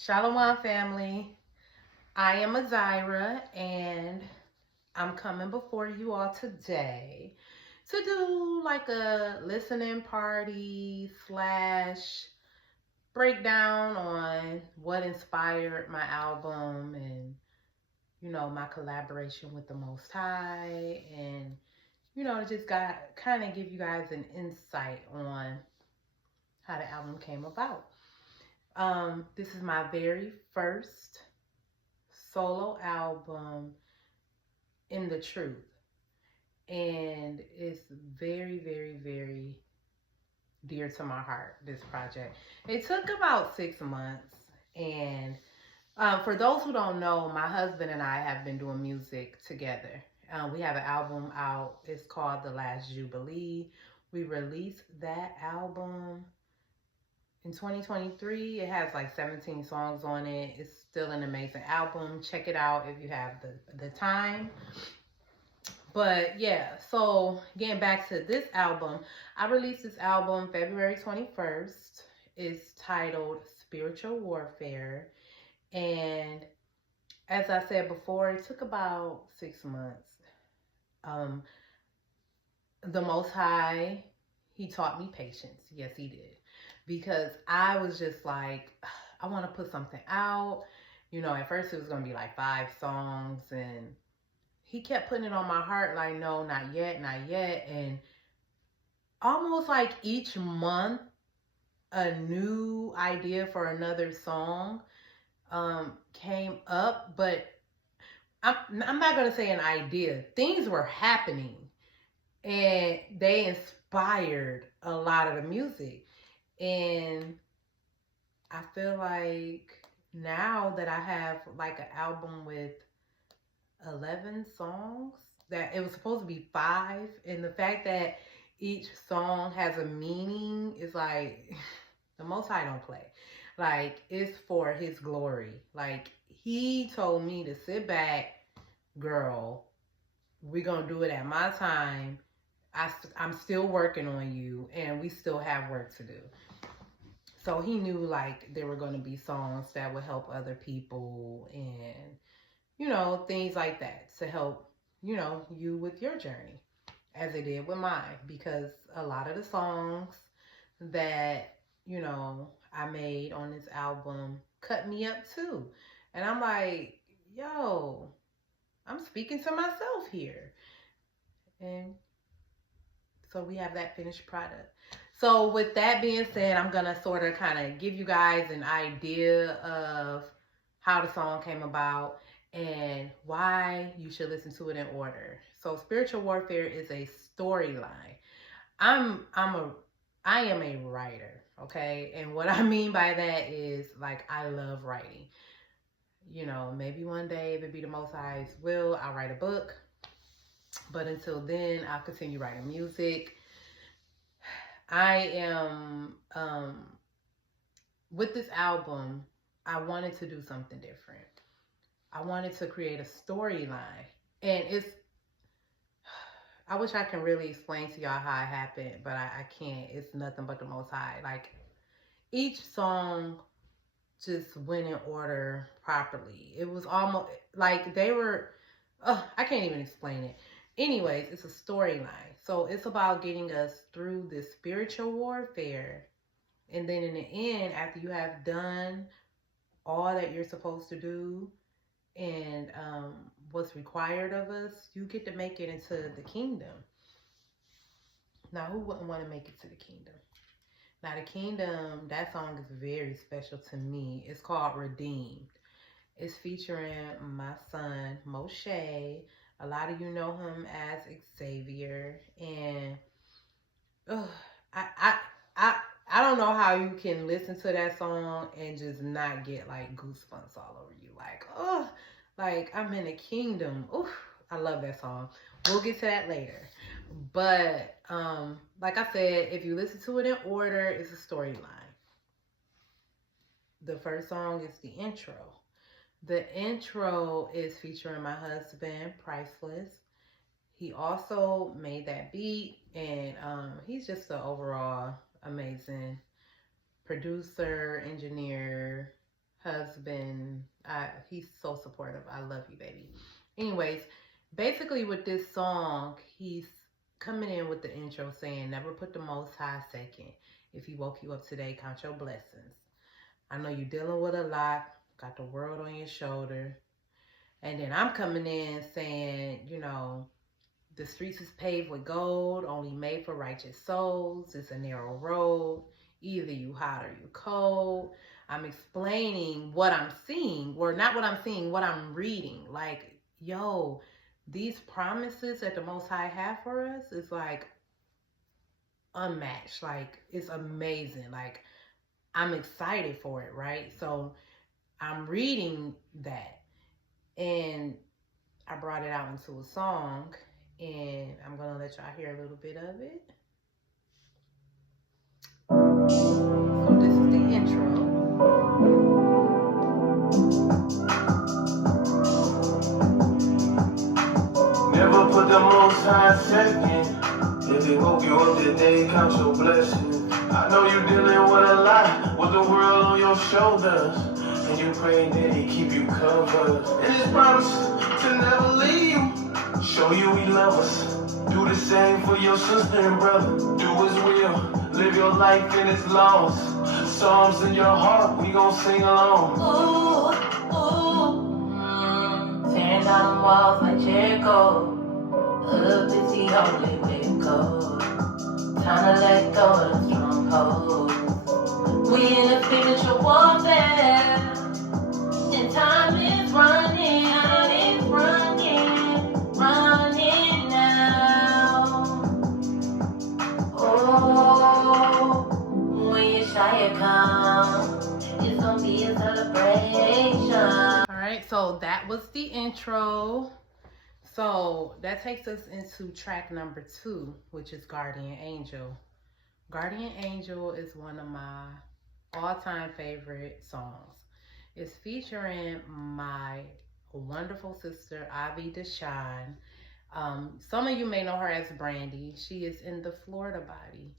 Shalom family. I am Azira and I'm coming before you all today to do like a listening party slash breakdown on what inspired my album and my collaboration with the Most High and just got kind of give you guys an insight on how the album came about. This is my very first solo album in the truth, and it's very, very, very dear to my heart. This project, it took about 6 months, and for those who don't know, my husband and I have been doing music together. We have an album out. It's called The Last Jubilee. We released that album in 2023. It has like 17 songs on it. It's still an amazing album. Check it out if you have the time. But yeah, so getting back to this album, I released this album February 21st. It's titled Spiritual Warfare. And as I said before, it took about 6 months. Um, the Most High, He taught me patience. Yes, He did. Because I was just like, I want to put something out. At first it was going to be like 5 songs, and He kept putting it on my heart like, no, not yet, not yet. And almost like each month, a new idea for another song came up. But I'm not going to say an idea. Things were happening, and they inspired a lot of the music. And I feel like now that I have like an album with 11 songs, that it was supposed to be 5, and the fact that each song has a meaning is like the Most High don't play. Like, it's for His glory. Like, He told me to sit back, girl. We're gonna do it at my time. I'm still working on you, and we still have work to do. So He knew like there were going to be songs that would help other people, and things like that to help you with your journey, as it did with mine, because a lot of the songs that I made on this album cut me up too. And I'm like, yo, I'm speaking to myself here. And so we have that finished product. So with that being said, I'm going to sort of kind of give you guys an idea of how the song came about and why you should listen to it in order. So Spiritual Warfare is a storyline. I am a writer, okay? And what I mean by that is like I love writing. Maybe one day, if it be the Most High's will, I'll write a book. But until then, I'll continue writing music. I am with this album, I wanted to do something different. I wanted to create a storyline. And I wish I can really explain to y'all how it happened, but I can't. It's nothing but the Most High. Like, each song just went in order properly. It was almost like they were, I can't even explain it. Anyways, it's a storyline. So it's about getting us through this spiritual warfare. And then in the end, after you have done all that you're supposed to do and what's required of us, you get to make it into the kingdom. Now, who wouldn't want to make it to the kingdom? Now, the kingdom, that song is very special to me. It's called Redeemed. It's featuring my son, Moshe. A lot of you know him as Xavier. And I, I, I don't know how you can listen to that song and just not get like goosebumps all over you. Like, like I'm in the kingdom. Ooh, I love that song. We'll get to that later. But like I said, if you listen to it in order, it's a storyline. The first song is the intro. The intro is featuring my husband, Priceless. He also made that beat, and he's just an overall amazing producer, engineer. husband. He's so supportive. I love you, baby. Anyways, basically with this song, he's coming in with the intro saying, never put the Most High second. If he woke you up today, count your blessings. I know you're dealing with a lot, got the world on your shoulder. And then I'm coming in saying, you know, the streets is paved with gold, only made for righteous souls. It's a narrow road. Either you hot or you cold. I'm explaining what I'm seeing, or not what I'm seeing, what I'm reading. Like, yo, these promises that the Most High have for us is like unmatched. Like, it's amazing. Like, I'm excited for it, right? So I'm reading that, and I brought it out into a song, and I'm gonna let y'all hear a little bit of it. So this is the intro. Never put the Most High second. If he woke you up today, count your blessings. I know you dealing with a lot, with the world on your shoulders, and you pray that he keep you covered. And his promise to never leave you, show you he love us. Do the same for your sister and brother. Do his will, live your life in his laws. Psalms in your heart, we gon' sing along. Ooh, ooh, tearing down the walls like Jericho. Love is the only way to go. Time to let go of the strongholds. We in a spiritual warfare, and time is running out. It's running now. Oh, when Yeshua comes, it's gonna be a celebration. All right, so that was the intro. So that takes us into track number 2, which is Guardian Angel. Guardian Angel is one of my all-time favorite songs. It's featuring my wonderful sister, Avi Deshawn. Some of you may know her as Brandy. She is in the Florida Body,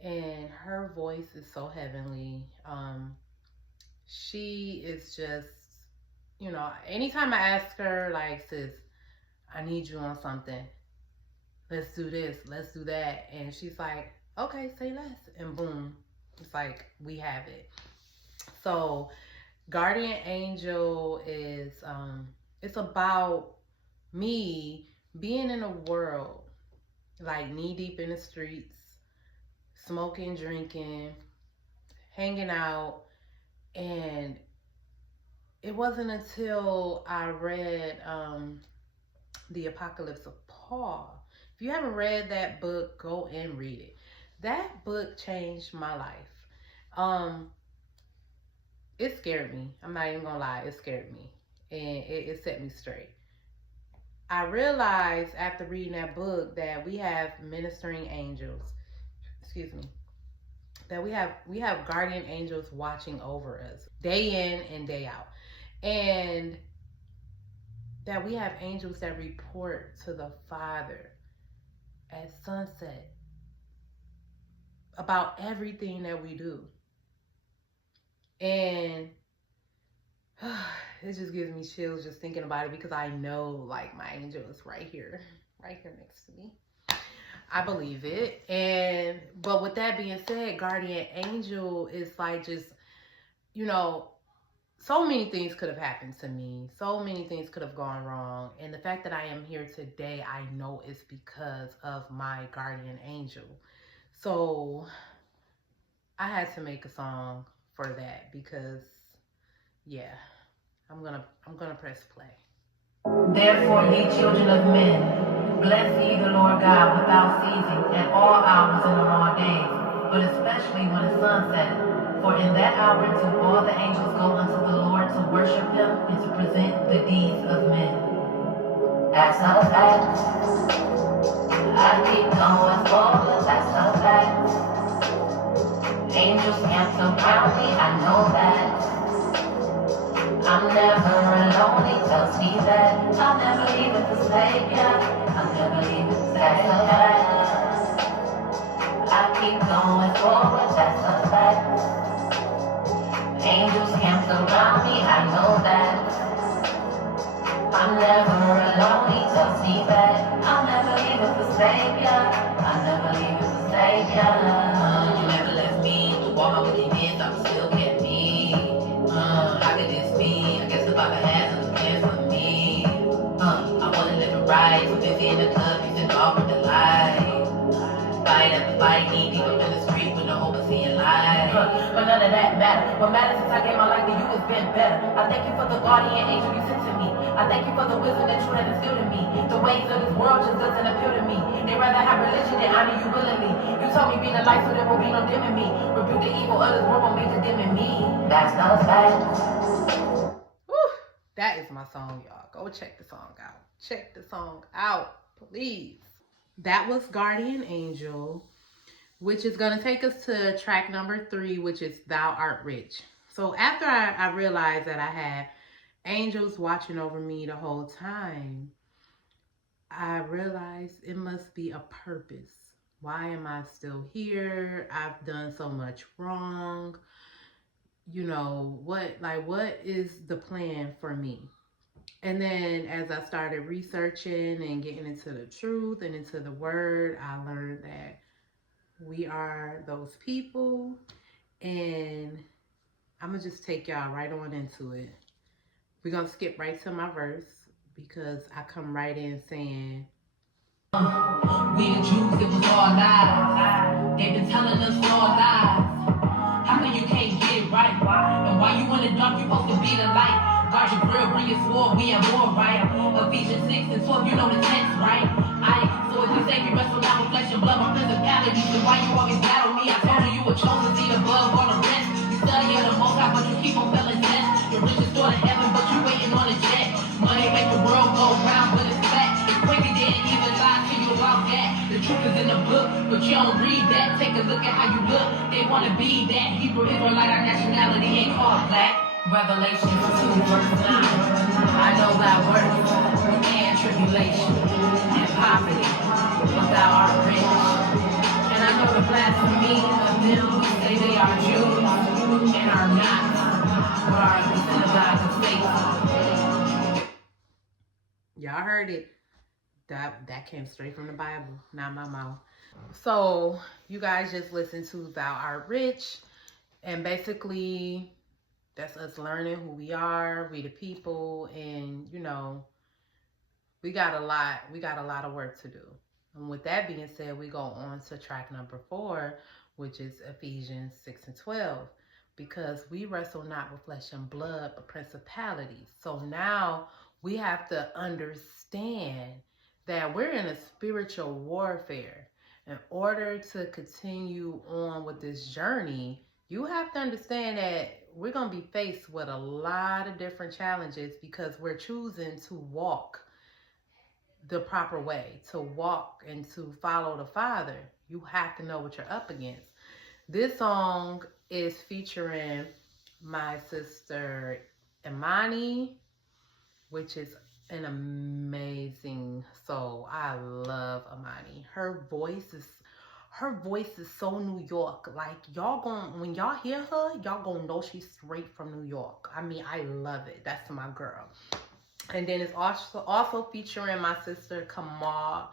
and her voice is so heavenly. She is just, you know, anytime I ask her, like, sis, I need you on something. Let's do this. Let's do that. And she's like, okay, say less. And boom, it's like we have it. So Guardian Angel is, it's about me being in a world like knee deep in the streets, smoking, drinking, hanging out. And it wasn't until I read, The Apocalypse of Paul. If you haven't read that book, go and read it. That book changed my life. It scared me. I'm not even gonna lie, it scared me. And it set me straight. I realized after reading that book that we have ministering angels, that we have guardian angels watching over us day in and day out. And that we have angels that report to the Father at sunset about everything that we do. And it just gives me chills just thinking about it, because I know, like, my angel is right here next to me. I believe it. But with that being said, guardian angel is like, just, you know, so many things could have happened to me. So many things could have gone wrong. And the fact that I am here today, I know it's because of my guardian angel. So I had to make a song for that, because, yeah, I'm gonna press play. Therefore, ye children of men, bless ye the Lord God without ceasing at all hours and on all days, but especially when the sun sets. For in that hour do all the angels go unto the Lord to worship him and to present the deeds of men. That's not a fact. I keep going forward, that's not a fact. Angels camp around me, I know that. I'm never alone, he tells me that. I'll never leave it the same, yeah. I'll never leave it the same. I keep going forward, that's a fact. Angels camp surround me, I know that. I'm never alone, he tells me that I'll never leave or forsake ya. I'll never leave or forsake ya. You never left me, walk my with demons, I'm still get me. How could this be? I guess the Father has a plan for me. I wanna live it right, so busy in the club, using dog with the light. Fight after fight, need people in the street with no overseeing life. But none of that matters. What matters since I gave my life to you has been better. I thank you for the guardian angel you sent to me. I thank you for the wisdom that you have instilled in me. The ways of this world just doesn't appeal to me. They rather have religion than honor you willingly. You told me be the light so there will be no dimming me. Rebuke the evil of this world won't be condemning me. That's the fact. Whew, that is my song, y'all. Go check the song out. Check the song out, please. That was Guardian Angel, which is going to take us to track number 3, which is Thou Art Rich. So after I realized that I had angels watching over me the whole time, I realized it must be a purpose. Why am I still here? I've done so much wrong. You know, what is the plan for me? And then as I started researching and getting into the truth and into the word, I learned that we are those people. And I'm going to just take y'all right on into it. We're going to skip right to my verse because I come right in saying, We the Jews, it was all lies. They've been telling us all lies. How come you can't get it right? And why you in the dark, you supposed to be the light? Guard your grill, bring your sword, we at war, right? Ephesians 6 and 12, you know the text, right? So if you say you wrestle not with flesh and blood, my principalities, then why you always battle me? I told you were chosen, see above all the rest. You study of the most high, but you keep on failing test. Your riches door to heaven, but you waiting on a jet. Money make the world go round, but it's fat. It's quick, didn't even lie to you about that. The truth is in the book, but you don't read that. Take a look at how you look. They want to be that Hebrew Israelite, our nationality ain't called black. Revelation 2 verse 9. I know thy works and tribulation and poverty, but thou art rich. And I know the blasphemy of them who say they are Jews and are not, but are the synagogue of Satan. y'all heard it. That came straight from the Bible, not my mouth. So you guys just listen to Thou Art Rich, and basically that's us learning who we are, we the people, and you know, we got a lot of work to do. And with that being said, we go on to track number 4, which is Ephesians 6 and 12, because we wrestle not with flesh and blood, but principalities. So now we have to understand that we're in a spiritual warfare. In order to continue on with this journey, you have to understand that we're going to be faced with a lot of different challenges because we're choosing to walk the proper way, to walk and to follow the Father. You have to know what you're up against. This song is featuring my sister Imani, which is an amazing soul. I love Imani. Her voice is so New York. Like, when y'all hear her, y'all gonna know she's straight from New York. I mean, I love it. That's my girl. And then it's also featuring my sister Kamal.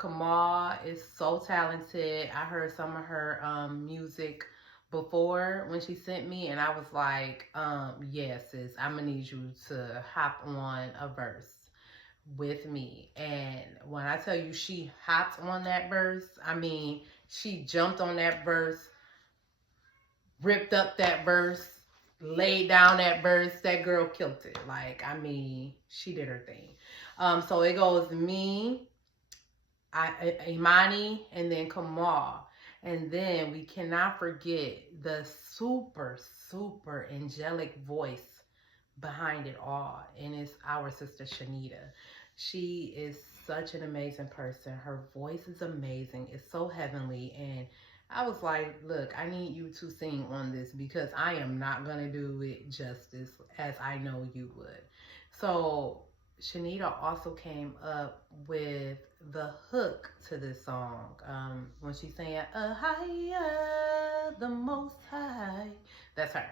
Kamal is so talented. I heard some of her music before when she sent me, and I was like, yes, sis, I'm gonna need you to hop on a verse with me. And when I tell you she hopped on that verse, I mean, she jumped on that verse, ripped up that verse, laid down that verse. That girl killed it. Like, I mean, she did her thing. So it goes me, Imani, and then Kamal. And then we cannot forget the super, super angelic voice behind it all. And it's our sister Shanita. She is such an amazing person. Her voice is amazing. It's so heavenly. And I was like, look, I need you to sing on this because I am not going to do it justice as I know you would. So Shanita also came up with the hook to this song. When she's saying, higher, the most high. That's her.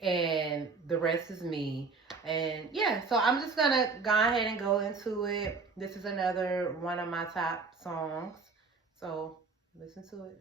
and the rest is me. And yeah, so I'm just gonna go ahead and go into it. This is another one of my top songs, so listen to it.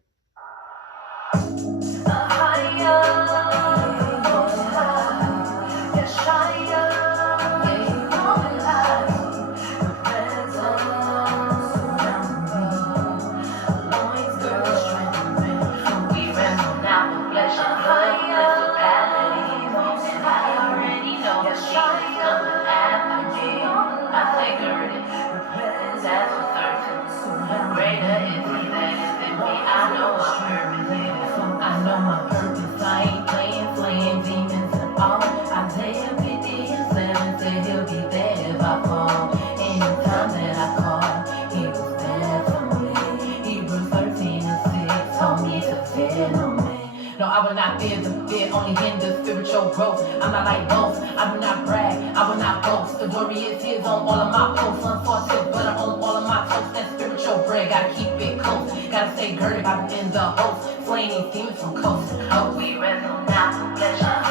Only hinder spiritual growth. I'm not like ghosts, I do not brag, I will not boast. The glory is his on all of my posts. Unfortunate, but I'm on all of my toast. That spiritual bread, gotta keep it close. Gotta stay girded, I'm in the host. Slaying these demons from coast to coast. We wrestle now, flesh and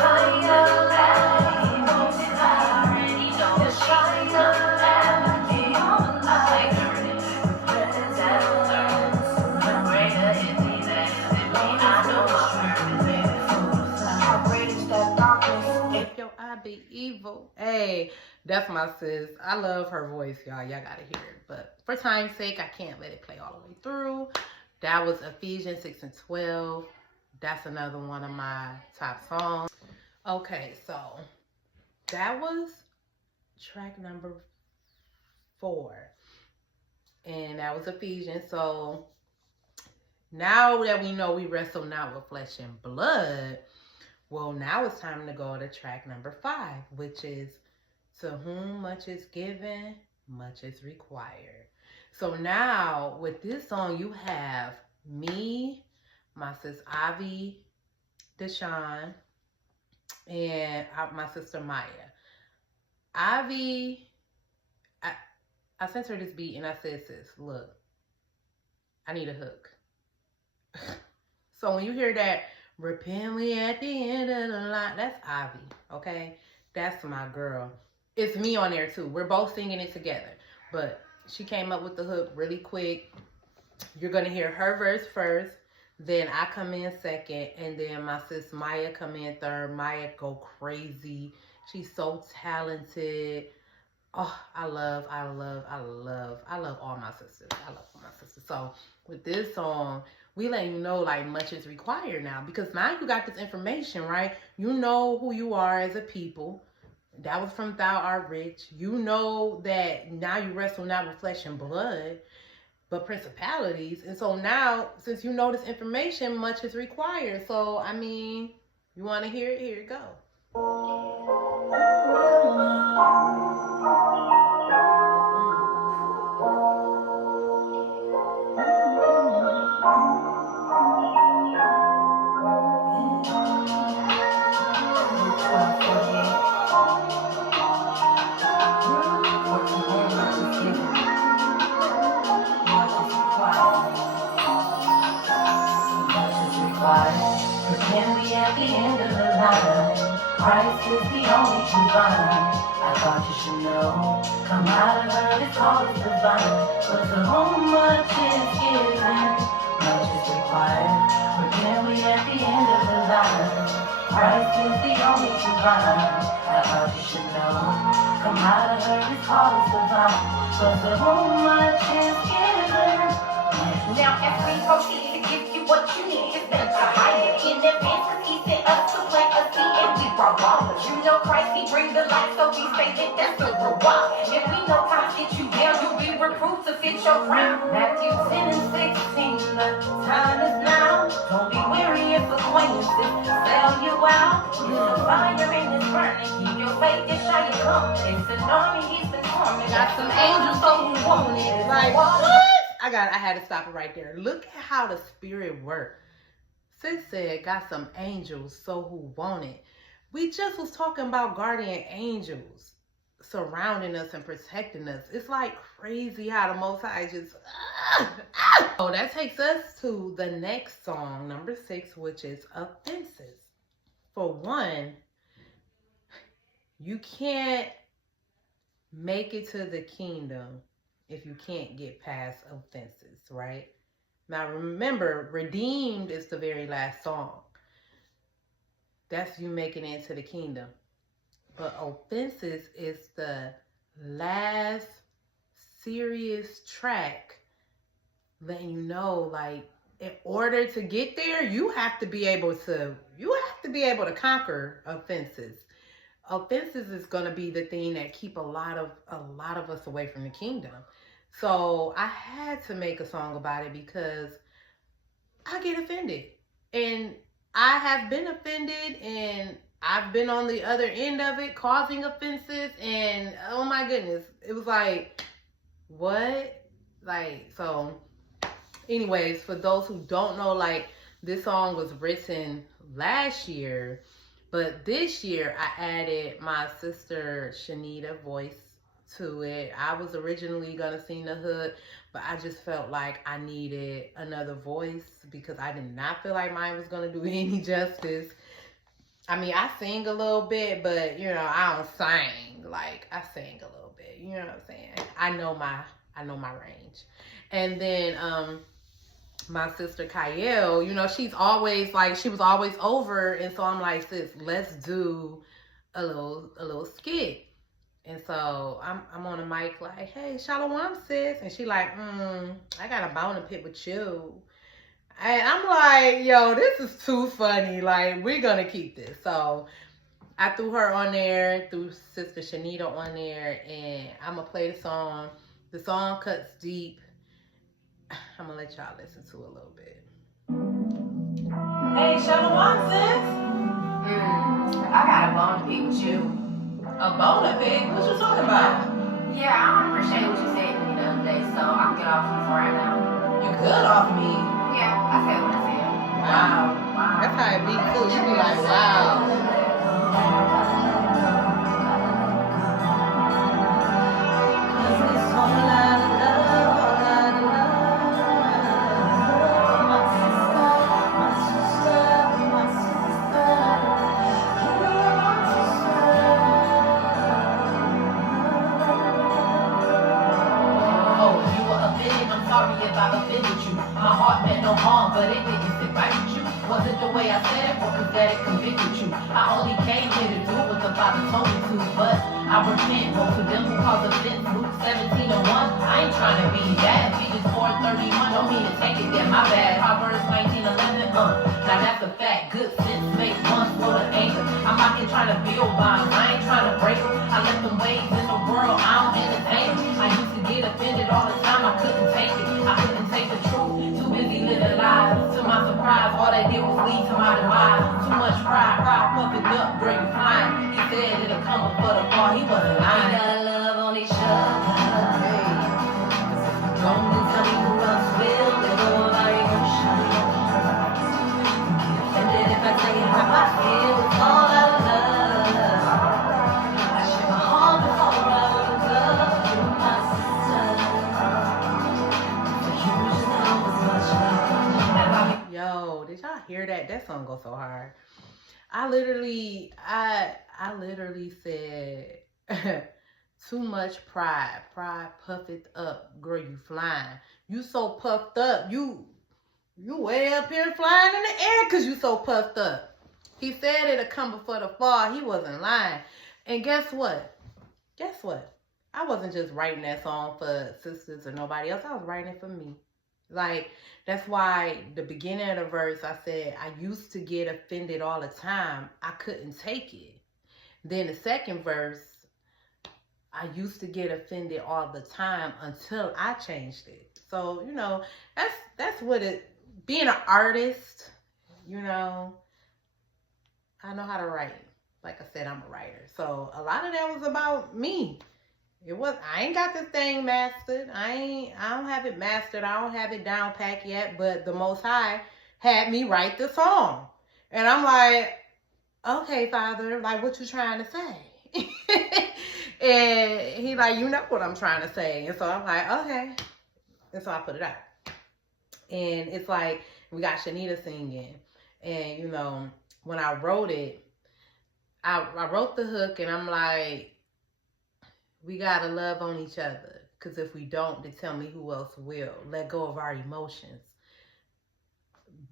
be evil. Hey, that's my sis. I love her voice, y'all. Y'all gotta hear it. But for time's sake, I can't let it play all the way through. That was Ephesians 6:12. That's another one of my top songs. Okay, so that was track number 4. And that was Ephesians. So now that we know we wrestle not with flesh and blood, well, now it's time to go to track number 5, which is to whom much is given, much is required. So now with this song, you have me, my sis Avi Deshawn, and my sister Maya. Avi, I sent her this beat and I said, sis, look, I need a hook. So when you hear that, repent, we at the end of the line, that's Avi, okay? That's my girl. It's me on there too. We're both singing it together. But she came up with the hook really quick. You're going to hear her verse first. Then I come in second. And then my sis Maya come in third. Maya go crazy. She's so talented. Oh, I love all my sisters. I love all my sisters. So with this song, we let you know like much is required now, because now you got this information, right? You know who you are as a people. That was from Thou Art Rich. You know that now you wrestle not with flesh and blood, but principalities. And so now, since you know this information, much is required. So, I mean, you want to hear it? Here it go. Christ is the only true vine. I thought you should know. Come out of her, it's called the vine. But to whom much is given, much is required. Repent we at the end of the line. Christ is the only true vine. I thought you should know. Come out of her, it's called the vine. But to whom much is given. Now as we proceed to give you what you need, it's better to hide it in advance, cause he sent us to plant a seed and we brought waters. You know Christ, he brings the light, so we say that that's the reward. If we know time get you down, you'll be reproved to fit your crown. Matthew 10 and 16, the time is now. Don't be weary if acquaintances sell you out. The fire in is burning, keep your faith, it shall you come. It's an army, he's been forming. Got some angels, so who want it? Like, what? I had to stop it right there. Look at how the spirit worked. Sis said, got some angels, so who want it? We just was talking about guardian angels surrounding us and protecting us. It's like crazy how the Most High just... So that takes us to the next song, number 6, which is Offenses. For one, You can't make it to the kingdom if you can't get past offenses, right? Now remember, redeemed is the very last song. That's you making it into the kingdom. But offenses is the last serious track letting you know, like, in order to get there, you have to be able to conquer offenses. Offenses is gonna be the thing that keep a lot of us away from the kingdom. So I had to make a song about it because I get offended. And I have been offended, and I've been on the other end of it, causing offenses, and oh my goodness, it was like, what? Like, so anyways, for those who don't know, like, this song was written last year, but this year I added my sister Shanita voice to it. I was originally gonna sing the hook, but I just felt like I needed another voice because I did not feel like mine was gonna do any justice. I mean, I sing a little bit, but you know, I don't sing. Like, I sing a little bit, you know what I'm saying? I know my range. And then my sister Kyle, you know, she was always over, and so I'm like, sis, let's do a little skit. And so I'm on the mic like, hey, Shalom, sis. And she like, I got a bone to pick with you. And I'm like, yo, this is too funny. Like, we're going to keep this. So I threw her on there, threw Sister Shanita on there, and I'm going to play the song. The song cuts deep. I'm going to let y'all listen to it a little bit. Hey, Shalom, sis. I got a bone to pick with you. A bone to pick? What you talking about? Yeah, I don't appreciate what you said to me the other day, so I can get off you for right now. You good off me? Yeah, I said what I said. Wow. That's how it be too. You be like, wow. But it didn't sit right with you. Wasn't the way I said it, or was that it convicted you? I only came here to do what the Father told me to, but I repent. Woe to them who cause offense. Luke 17:1. I ain't trying to be that. Ephesians 4:31. Don't mean to take it there, my bad. Proverbs 19:11. Now that's a fact. Good sense makes one slow to anger. I'm out here trying to build bonds. I ain't trying to break them. I let them waves in the world. I don't entertain them. I used to get offended all the time. I couldn't take it. I couldn't take the truth. Too busy living lies. To my surprise, all they did was lead to my demise. Too much pride puffing up, girl, you flying. He said it'll come before the fall. He wasn't lying. We gotta love on each other. Hey. Don't tell me who else will. Live on like ocean. And then if I tell you how I feel, it's all out of love. I share my heart before I woke up. You're my sister. For you to know as much love. Yo, did y'all hear that? That song goes so hard. I literally said, too much pride. Pride puffeth up. Girl, you flying. You so puffed up. You way up here flying in the air because you so puffed up. He said it'll come before the fall. He wasn't lying. And guess what? I wasn't just writing that song for sisters or nobody else. I was writing it for me. Like, that's why the beginning of the verse, I said, I used to get offended all the time. I couldn't take it. Then the second verse, I used to get offended all the time until I changed it. So, you know, that's what being an artist, you know, I know how to write. Like I said, I'm a writer. So a lot of that was about me. I ain't got this thing mastered. I don't have it mastered. I don't have it down packed yet, but the Most High had me write the song. And I'm like, okay, Father, like, what you trying to say? And he like, you know what I'm trying to say. And so I'm like, okay. And so I put it out. And it's like, we got Shanita singing. And, you know, when I wrote it, I wrote the hook and I'm like, we gotta love on each other. Because if we don't, then tell me who else will. Let go of our emotions.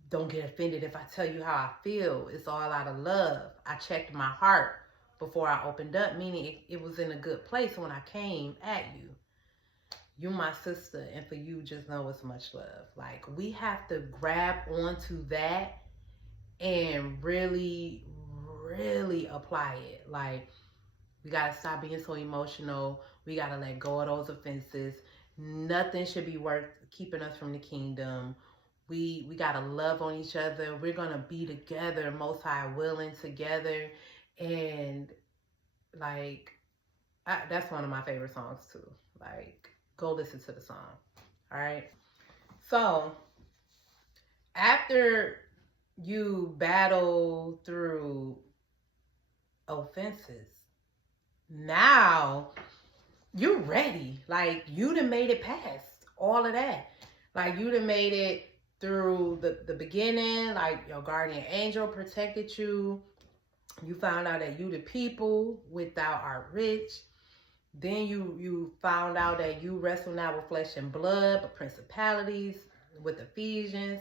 Don't get offended if I tell you how I feel. It's all out of love. I checked my heart before I opened up, meaning it was in a good place when I came at you. You're my sister, and for you, just know it's much love. Like, we have to grab onto that and really, really apply it. Like, we got to stop being so emotional. We got to let go of those offenses. Nothing should be worth keeping us from the kingdom. We got to love on each other. We're going to be together, Most High willing, together. And, like, that's one of my favorite songs, too. Like, go listen to the song. All right? So, after you battle through offenses, now you're ready. Like, you done made it past all of that. Like, you done made it through the beginning. Like, your guardian angel protected you. You found out that you the people without are rich. Then you found out that you wrestle not with flesh and blood, but principalities with Ephesians.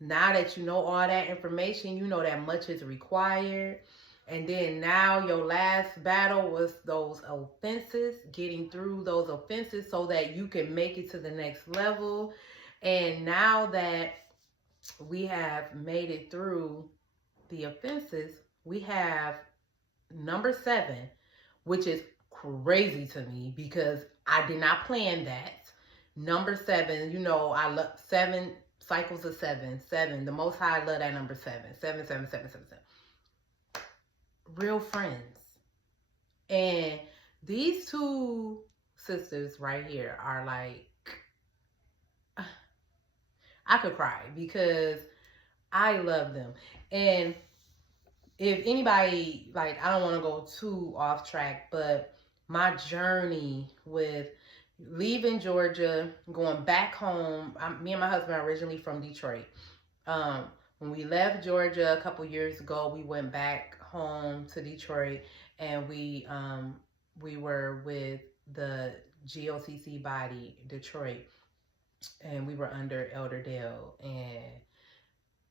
Now that you know all that information, you know that much is required. And then now your last battle was those offenses, getting through those offenses so that you can make it to the next level. And now that we have made it through the offenses, we have number 7, which is crazy to me because I did not plan that. Number 7, you know, I love 7 cycles of 7. 7, the Most High, I love that number 7. 7, 7, 7, 7, 7. Real friends. And these 2 sisters right here are like, I could cry because I love them. And if anybody, like, I don't want to go too off track, but my journey with leaving Georgia, going back home, me and my husband are originally from Detroit. When we left Georgia a couple years ago, we went back home to Detroit, and we were with the GOCC body, Detroit, and we were under Elder Dale. And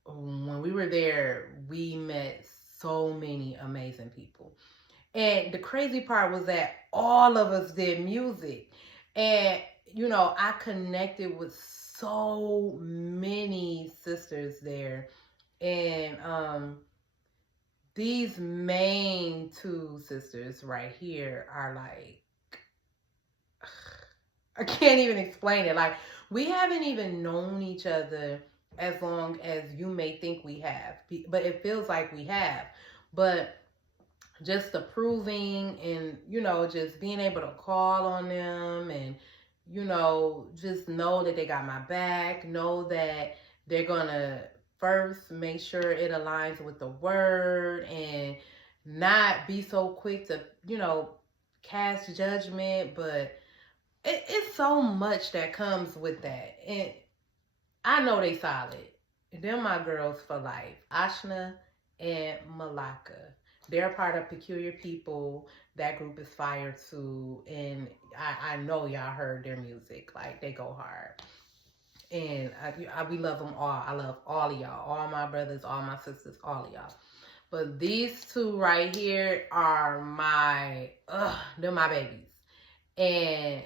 when we were there, we met so many amazing people. And the crazy part was that all of us did music. And, you know, I connected with so many sisters there. And these main 2 sisters right here are like, I can't even explain it. Like, we haven't even known each other as long as you may think we have. But it feels like we have. But just the proving and, you know, just being able to call on them and, you know, just know that they got my back. Know that they're going to first make sure it aligns with the word and not be so quick to, you know, cast judgment. But it's so much that comes with that. And I know they solid. They're my girls for life. Ashna and Malaka. They're part of Peculiar People. That group is fire too. And I know y'all heard their music. Like, they go hard. And we love them all. I love all of y'all. All my brothers, all my sisters, all of y'all. But these 2 right here are they're my babies. And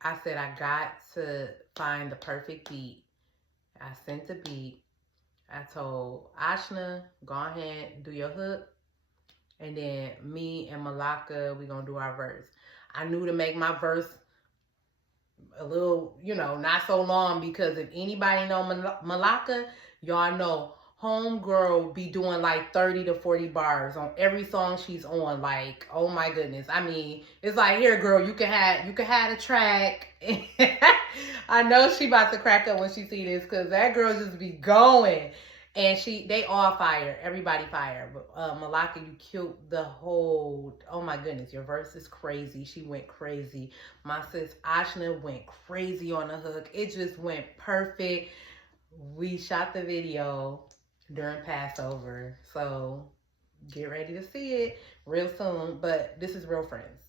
I said, I got to find the perfect beat. I sent the beat. I told Ashna, go ahead, do your hook. And then me and Malaka, we're going to do our verse. I knew to make my verse a little, you know, not so long, because if anybody know Malaka, y'all know homegirl be doing like 30 to 40 bars on every song she's on. Like, oh my goodness. I mean, it's like, here, girl, you can have a track. I know she about to crack up when she see this, because that girl just be going. And they all fire. Everybody fire. But Malaka, you killed the whole... Oh my goodness, your verse is crazy. She went crazy. My sis Ashna went crazy on the hook. It just went perfect. We shot the video during Passover. So get ready to see it real soon. But this is Real Friends.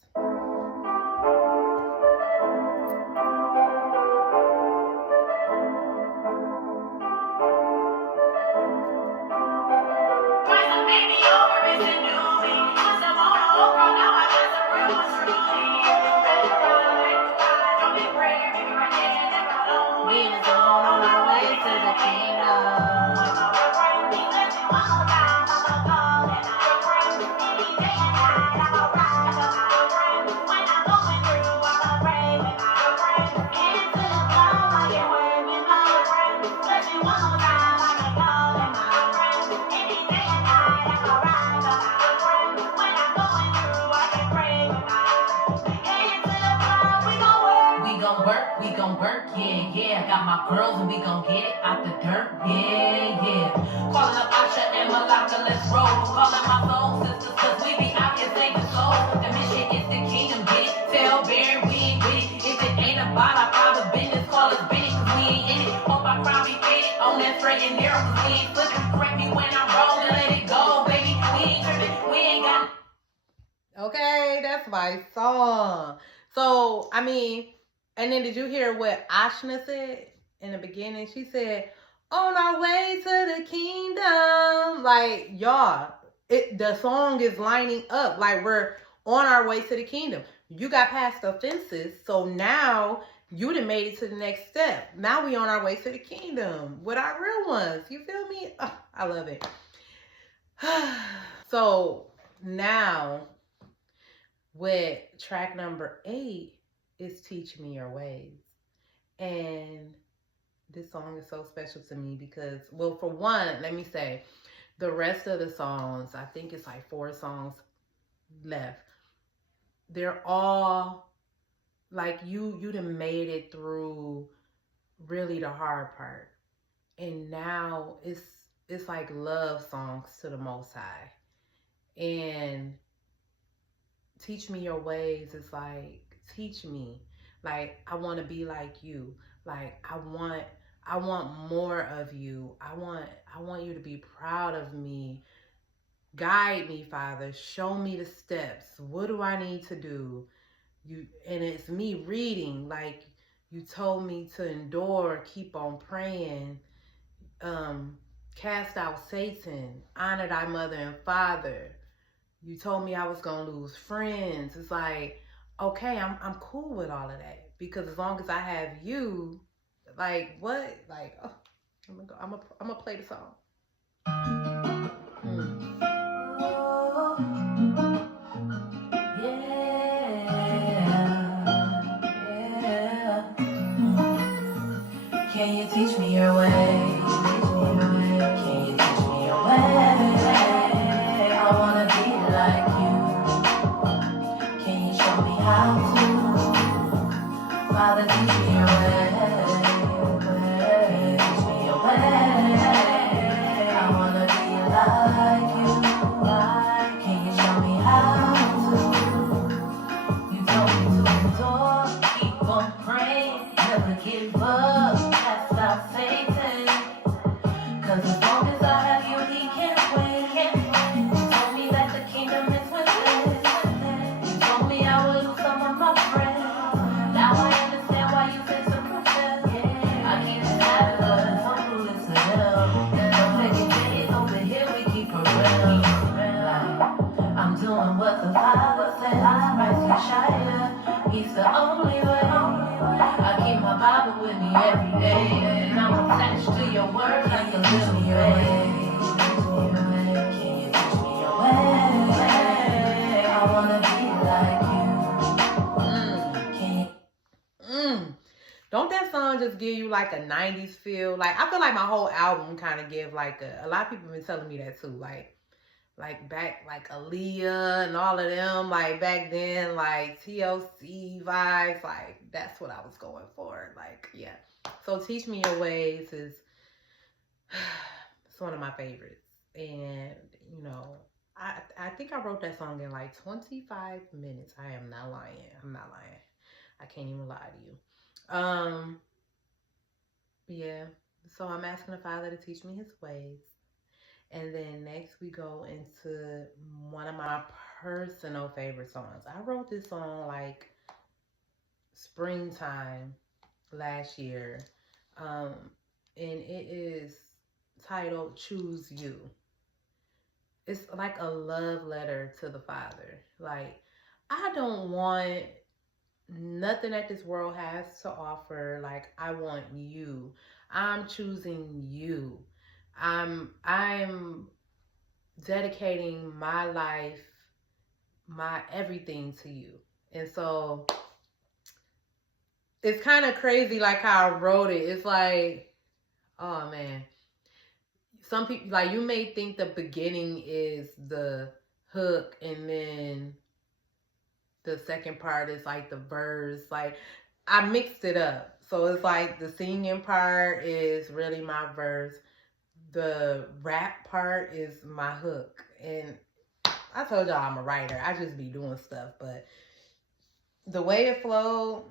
We gon' work, yeah, yeah. Got my girls and we gon' get it out the dirt, yeah, yeah. Calling up Asha and Malaka, let's roll. Calling my soul sisters, cause we be out here saving souls. The mission is the kingdom, get it. Tell Baron we ain't with it. If it ain't about our private business, call us Bennett, cause we ain't in it. Hope I crowd be fitted on that straight and narrow, cause we ain't slipping. Correct me when I'm wrong and let it go, baby. We ain't tripping, we ain't got. Okay, that's my song. So, I mean, and then did you hear what Ashna said in the beginning? She said, on our way to the kingdom. Like, y'all, the song is lining up. Like, we're on our way to the kingdom. You got past the offenses, so now you done made it to the next step. Now we on our way to the kingdom with our real ones. You feel me? Oh, I love it. So now with track number 8 is Teach Me Your Ways. And this song is so special to me because, well, for one, let me say, the rest of the songs, I think it's like 4 songs left. They're all like you done made it through really the hard part. And now it's like love songs to the Most High. And Teach Me Your Ways is like, teach me. Like, I want to be like you. Like, I want more of you. I want you to be proud of me. Guide me, Father. Show me the steps. What do I need to do? And it's me reading. Like, you told me to endure, keep on praying, cast out Satan, honor thy mother and father. You told me I was gonna lose friends. It's like, okay, I'm cool with all of that because as long as I have you, like what? Like, oh, I'm gonna play the song. Can you teach me your way? Can you teach me your way? I wanna be like you. Can you show me how to? Father, teach me your way. Teach me your way. I wanna be like you. Can you show me how to? You told me to endure, keep on praying, never give up. He's the only way. I keep my Bible with me every day, and I'm attached to your word like a little way. Can you teach me your way? I wanna be like you. Don't that song just give you like a 90s feel? Like, I feel like my whole album kind of give like a lot of people have been telling me that too. Like back, like Aaliyah and all of them, like back then, like TLC vibes, like that's what I was going for. Like, yeah. So Teach Me Your Ways is it's one of my favorites. And, you know, I think I wrote that song in like 25 minutes. I am not lying. I'm not lying. I can't even lie to you. Yeah. So I'm asking the Father to teach me his ways. And then next we go into one of my personal favorite songs. I wrote this song like springtime last year. Um, and it is titled Choose You. It's like a love letter to the Father. Like, I don't want nothing that this world has to offer. Like, I want you. I'm choosing you. I'm dedicating my life, my everything to you. And so it's kind of crazy like how I wrote it. It's like, oh man. Some people, like, you may think the beginning is the hook and then the second part is like the verse. Like, I mixed it up. So it's like the singing part is really my verse. The rap part is my hook. And I told y'all I'm a writer. I just be doing stuff. But the way it flowed,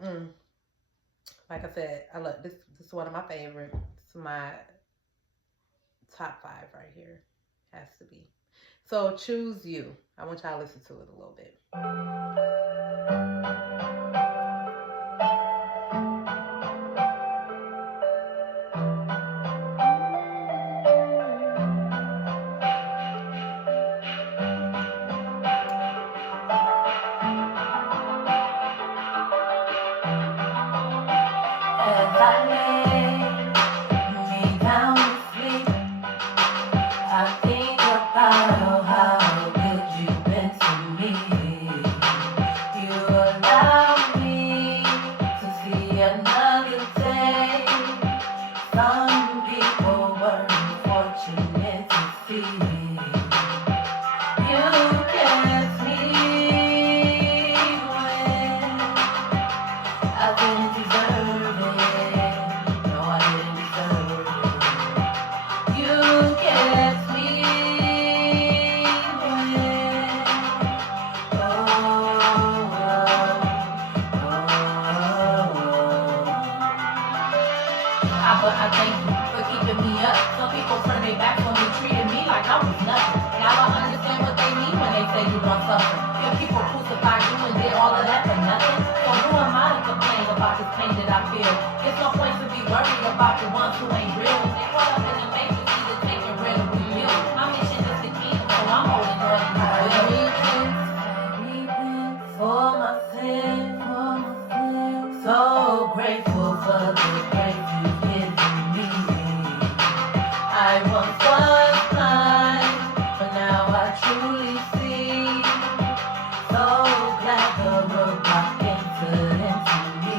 like I said, I love this. This is one of my favorites. It's my top 5 right here. Has to be. So Choose You. I want y'all to listen to it a little bit. As I lay me down to sleep, I think about oh, how good you've been to me. You allowed me to see another day. Some people weren't fortunate to see. You kept me when I didn't deserve it. No, I didn't deserve it. You kept me when, but I thank you for keeping me up. Some people turn their backs on me, treating me like I was nothing. Now I understand what they mean when they say you don't suffer. Your people crucified you and did all of that for nothing. So who am I to complain about this pain that I feel? It's no point to be worried about the ones who ain't real. When they caught up in the matrix, either taking red or blue pill. My mission is the kingdom, so I'm holding on to for my sin. So grateful for the grace you've given me. I once was blind, but now I truly see. So glad the roadblock entered into me.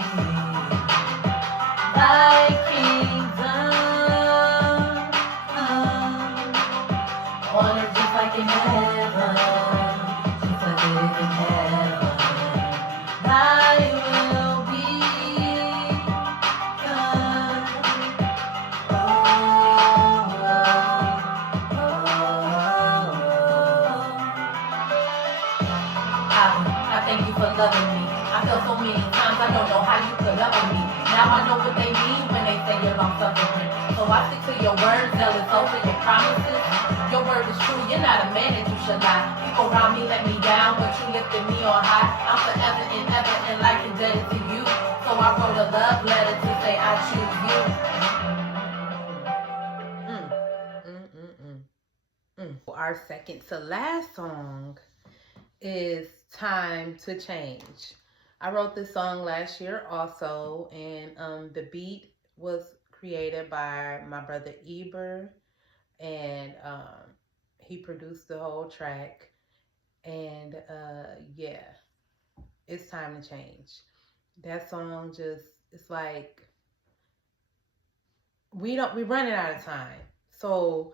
Thy kingdom, on earth just like in heaven, just like it is in heaven. Thy will be done. I thank you for loving me. I felt so many times I don't know how you put up with me. Now I know what they mean when they say you're long suffering. So I stick to your words, zealous over your promises. Your word is true, you're not a man that you should lie. People around me let me down, but you lifted me on high. I'm forever and ever in life indebted to you. So I wrote a love letter to say I choose you. Our second to last song is Time to Change. I wrote this song last year also, and the beat was created by my brother Eber, and he produced the whole track. And yeah, it's time to change. That song just, it's like we're running out of time, so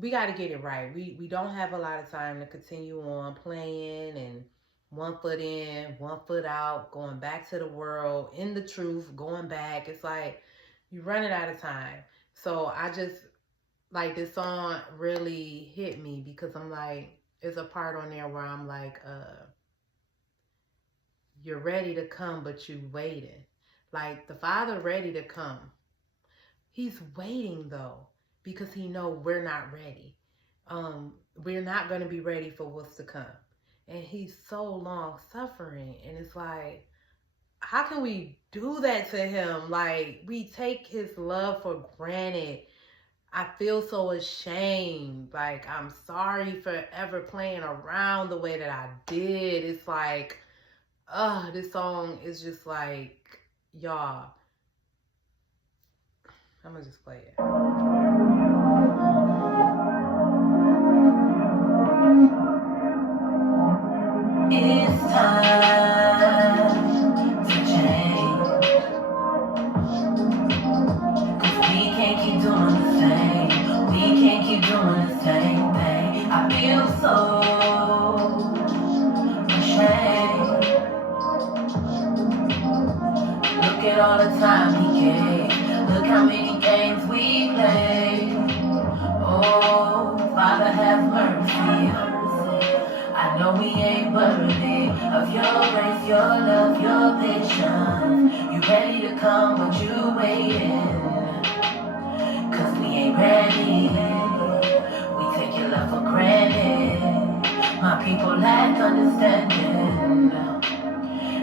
we got to get it right. We don't have a lot of time to continue on playing and one foot in, one foot out, going back to the world, in the truth, going back. It's like you're running out of time. So I just, like, this song really hit me because I'm like, there's a part on there where I'm like, you're ready to come, but you waiting. Like, the Father ready to come. He's waiting though, because he know we're not ready. we're not going to be ready for what's to come. And he's so long suffering. And it's like, how can we do that to him? Like, we take his love for granted. I feel so ashamed. Like, I'm sorry for ever playing around the way that I did. It's like, this song is just like, y'all. I'm gonna just play it. It's time to change. 'Cause we can't keep doing the same. We can't keep doing the same thing. I feel so ashamed. Look at all the time he gave. Look how many games we played. Oh, Father, have mercy. I know we ain't worthy of your grace, your love, your patience. You ready to come, but you waiting. 'Cause we ain't ready. We take your love for granted. My people lack understanding.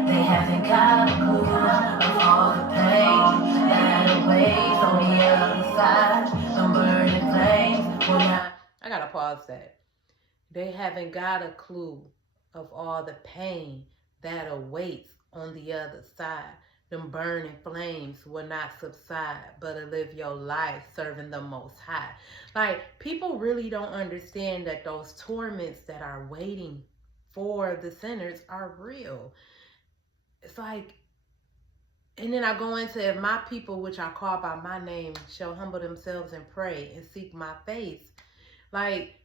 They haven't got a clue of all the pain that awaits on the other side. The burning flames will not. I gotta pause that. They haven't got a clue of all the pain that awaits on the other side. Them burning flames will not subside, but to live your life serving the Most High. Like, people really don't understand that those torments that are waiting for the sinners are real. It's like, and then I go into, if my people, which I call by my name, shall humble themselves and pray and seek my face. Like,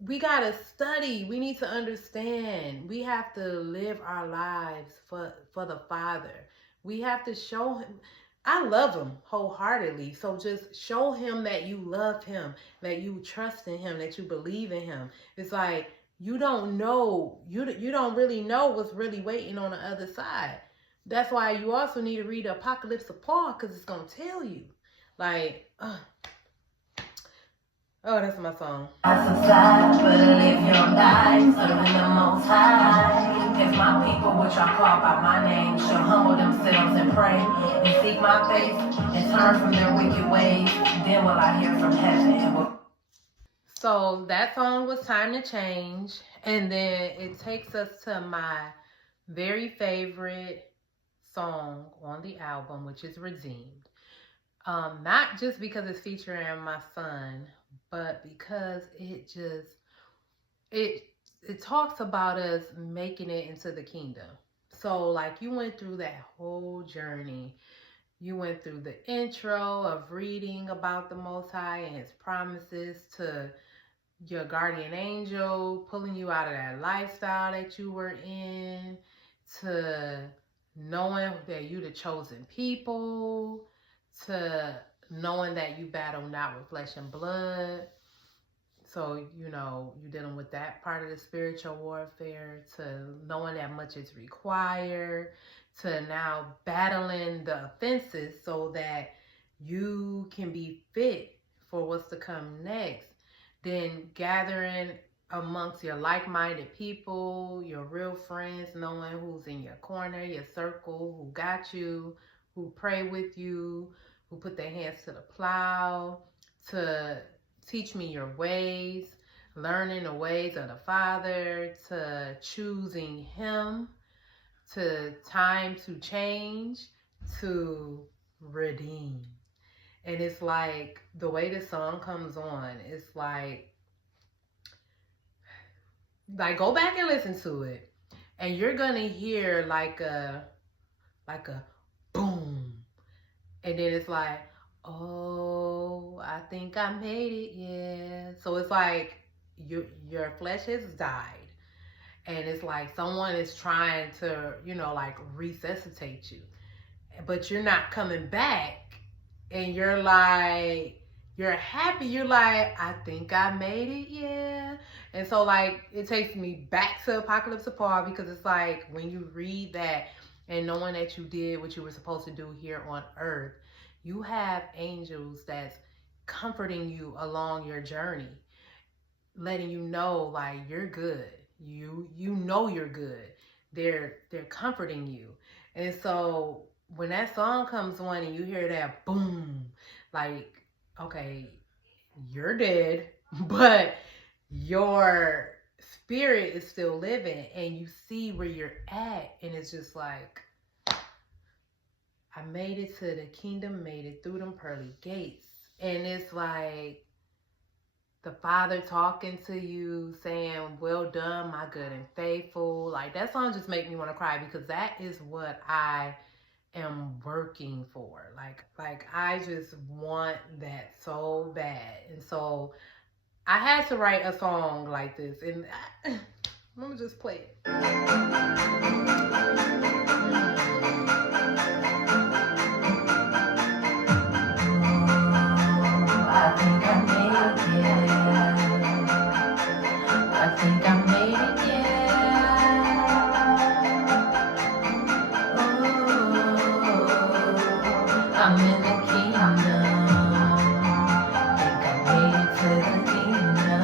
we got to study. We need to understand. We have to live our lives for the Father. We have to show him. I love him wholeheartedly. So just show him that you love him, that you trust in him, that you believe in him. It's like, you don't know. You don't really know what's really waiting on the other side. That's why you also need to read the Apocalypse of Paul, because it's going to tell you. Like, oh, that's my song. I subside, but live your life serving the Most High. If my people, which I call by my name, shall humble themselves and pray and seek my face and turn from their wicked ways, then will I hear from heaven. So that song was Time to Change. And then it takes us to my very favorite song on the album, which is Redeemed. Not just because it's featuring my son, but because it talks about us making it into the kingdom. So like, you went through that whole journey. You went through the intro of reading about the Most High and his promises, to your guardian angel pulling you out of that lifestyle that you were in, to knowing that you the chosen people, to knowing that you battle not with flesh and blood. So, you know, you're dealing with that part of the spiritual warfare, to knowing that much is required, to now battling the offenses so that you can be fit for what's to come next. Then gathering amongst your like-minded people, your real friends, knowing who's in your corner, your circle, who got you, who pray with you, who put their hands to the plow, to teach me your ways, learning the ways of the Father, to choosing him, to time to change, to redeem. And it's like, the way the song comes on, it's like go back and listen to it, and you're gonna hear like a boom, and then it's like, oh, I think I made it, yeah. So it's like your flesh has died, and it's like someone is trying to, you know, like resuscitate you, but you're not coming back. And you're like, you're happy. You're like, I think I made it, yeah. And so like, it takes me back to Apocalypse of Paul, because it's like, when you read that and knowing that you did what you were supposed to do here on earth, you have angels that's comforting you along your journey. letting you know like you're good. You know you're good. They're comforting you. And so when that song comes on and you hear that boom, like, okay, you're dead, but your spirit is still living, and you see where you're at, and it's just like, I made it to the kingdom, made it through them pearly gates. And it's like the Father talking to you, saying, well done, my good and faithful. Like, that song just make me want to cry, because that is what I am working for. Like I just want that so bad. And so I had to write a song like this, and let me just play it. I think I made it, yeah. I think I made it, yeah. Oh, I'm in the kingdom. Think I made it to the kingdom.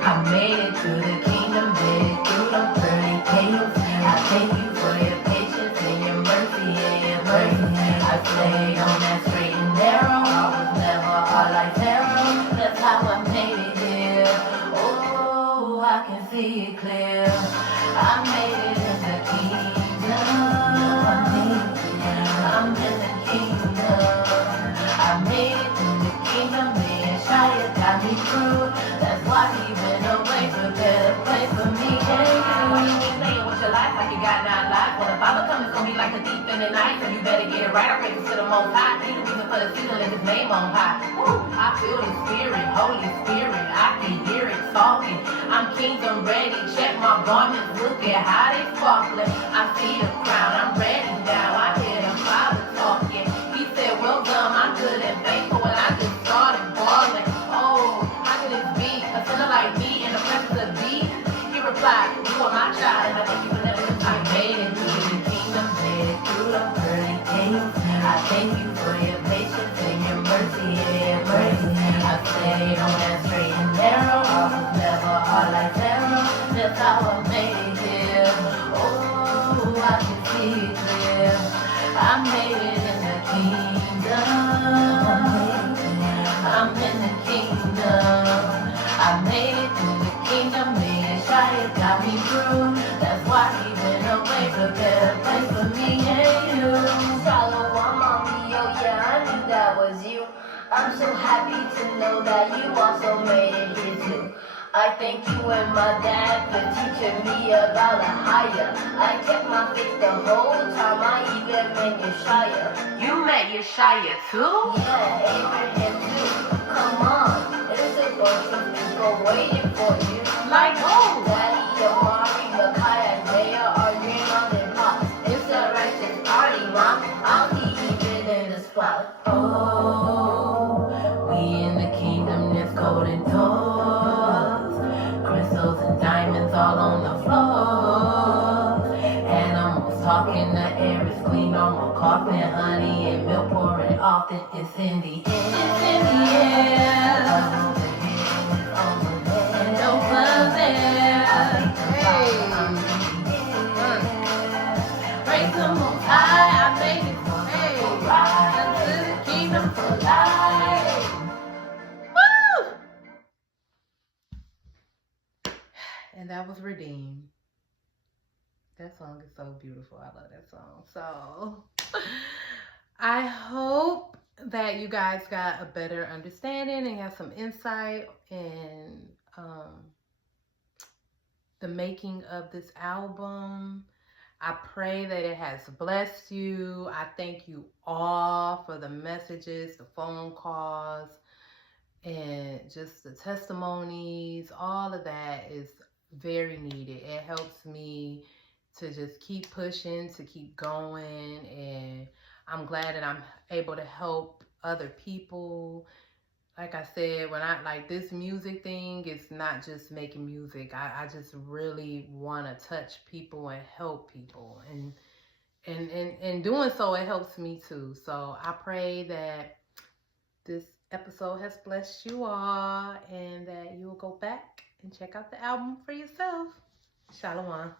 I made it to the kingdom, made it through the pearly gates. I thank you for your patience and your mercy and your mercy. I stayed on that straight and narrow. I was never all like Pharaoh. That's how I made it here. Oh, I can see it clear. I made it in the kingdom. I'm in the kingdom. I made it in the kingdom. Me and Shia got me through. That's why he went away, prepared a place for me. Why you ain't playing with your life like you got 9 lives? When the Father comes, it's gonna be like a thief in the night, so you better get it right. I pray to the Most High. He the reason for the season and His name on high. Woo! I feel the Spirit, Holy Spirit. I can hear it talking. I'm kingdom ready. Check my garments, look at how they sparkling. I see the crown, I'm ready now. I hear the Father talking. He said, well done, my good and faithful. And I just started balling. Oh, how could this be? A sinner like me in the presence of thee? He replied, you are my child, and I thank you for letting me. I made it through the kingdom, made it through the pearly gates. I thank you for your patience and your mercy and your mercy. I stayed on that straight and narrow. I was never hard like Pharaoh. That's how I made it here. Oh, I can see it clear. I made it in the kingdom. I'm in the kingdom. I made it through the kingdom. Me and Shia got me through. That's why he went away, prepared a place for me and you. Shalom, mommy, oh yeah, I knew that was you. I'm so happy to know that you also made it here too. I thank you and my dad for teaching me about a higher. I kept my faith the whole time, I even met Yeshaya. You met Yeshaya too? Yeah, Abraham too. Come on, there's a bunch of people waiting for you. Like who? Daddy, Amari, Micaiah, Isaiah, Adrian, and Pop. It's a righteous party, Mom. I'll be even in the spot. Oh, we in the kingdom, there's golden doors, crystals and diamonds all on the floor. Animals talking, the air is clean, no more coughing, honey and milk pouring often. It's in the air, it's in the air. And no clouds there. Praise the Most High, I made it. Rise to the kingdom for life. Woo! And that was Redeemed. That song is so beautiful. I love that song. So I hope that you guys got a better understanding and got some insight in the making of this album. I pray that it has blessed you. I thank you all for the messages, the phone calls, and just the testimonies. All of that is very needed. It helps me to just keep pushing, to keep going, and I'm glad that I'm able to help other people. Like I said, when I like this music thing, it's not just making music. I just really want to touch people and help people, and in doing so, it helps me too. So I pray that this episode has blessed you all and that you will go back and check out the album for yourself. Shalom.